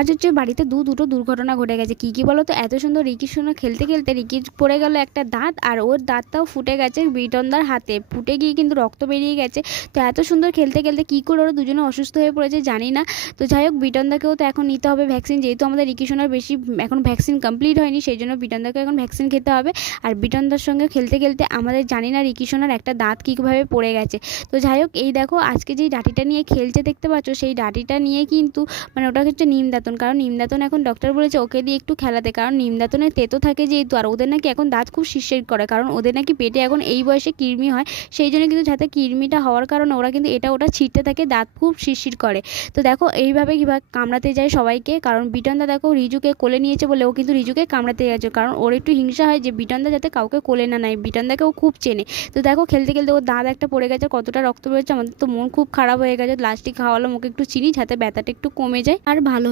আজ হচ্ছে বাড়িতে দুটো দুর্ঘটনা ঘটে গেছে। কি বলো তো? এত সুন্দর রিকির সঙ্গে খেলতে খেলতে রিকির পড়ে গেল একটা দাঁত, আর ওর দাঁতটাও ফুটে গেছে বিটনদার হাতে। ফুটে গিয়ে কিন্তু রক্ত বেরিয়ে গেছে। তো এত সুন্দর খেলতে খেলতে কী করে ওরা দুজনে অসুস্থ হয়ে পড়েছে জানি না। তো যাই হোক, বিটনদাকেও তো এখন নিতে হবে ভ্যাকসিন, যেহেতু আমাদের রিকি সোনার বেশি এখন ভ্যাকসিন কমপ্লিট হয়নি, সেই জন্য বিটনদাকে এখন ভ্যাকসিন খেতে হবে। আর বিটনদার সঙ্গে খেলতে খেলতে আমাদের জানি না রিকি সোনার একটা দাঁত কীভাবে পড়ে গেছে। তো যাই হোক, এই দেখো আজকে যেই ডাঁটিটা নিয়ে খেলছে দেখতে পাচ্ছ, সেই ডাঁটিটা নিয়ে কিন্তু মানে ওটা হচ্ছে নিম দাঁতন। কারণ নিম দাঁতন এখন ডক্টর বলেছে ওকে দিয়ে একটু খেলাতে, কারণ নিম দাঁতনে তেতো থাকে যেহেতু। আর ওদের নাকি এখন দাঁত খুব শিরশির করে, কারণ ওদের নাকি পেটে এখন এই বয়সে কৃমি হয়। সেই জন্য কিন্তু যাতে কৃমিটা হওয়ার কারণে ওরা কিন্তু এটা ওটা ছিটতে থাকে, দাঁত খুব শিরশির করে। তো দেখো এইভাবে কীভাবে কামড়াতে যায় সবাইকে। কারণ বিটনদা দেখো রিজুকে কোলে নিয়েছে বলে ও কিন্তু রিজুকে কামড়াতে গেছে, কারণ ওর একটু হিংসা হয় যে বিটনদা যাতে কাউকে কোলে না নেয়। বিটনদাকে ও খুব চেনে। তো দেখো খেলতে খেলতে ওর দাঁত একটা পড়ে গেছে, কতটা রক্ত বেরোচ্ছে। আমাদের তো মন খুব খারাপ হয়ে গেছে। লাস্টে খাওয়ালাম ওকে একটু চিনি, যাতে ব্যথাটা একটু কমে যায় আর ভালো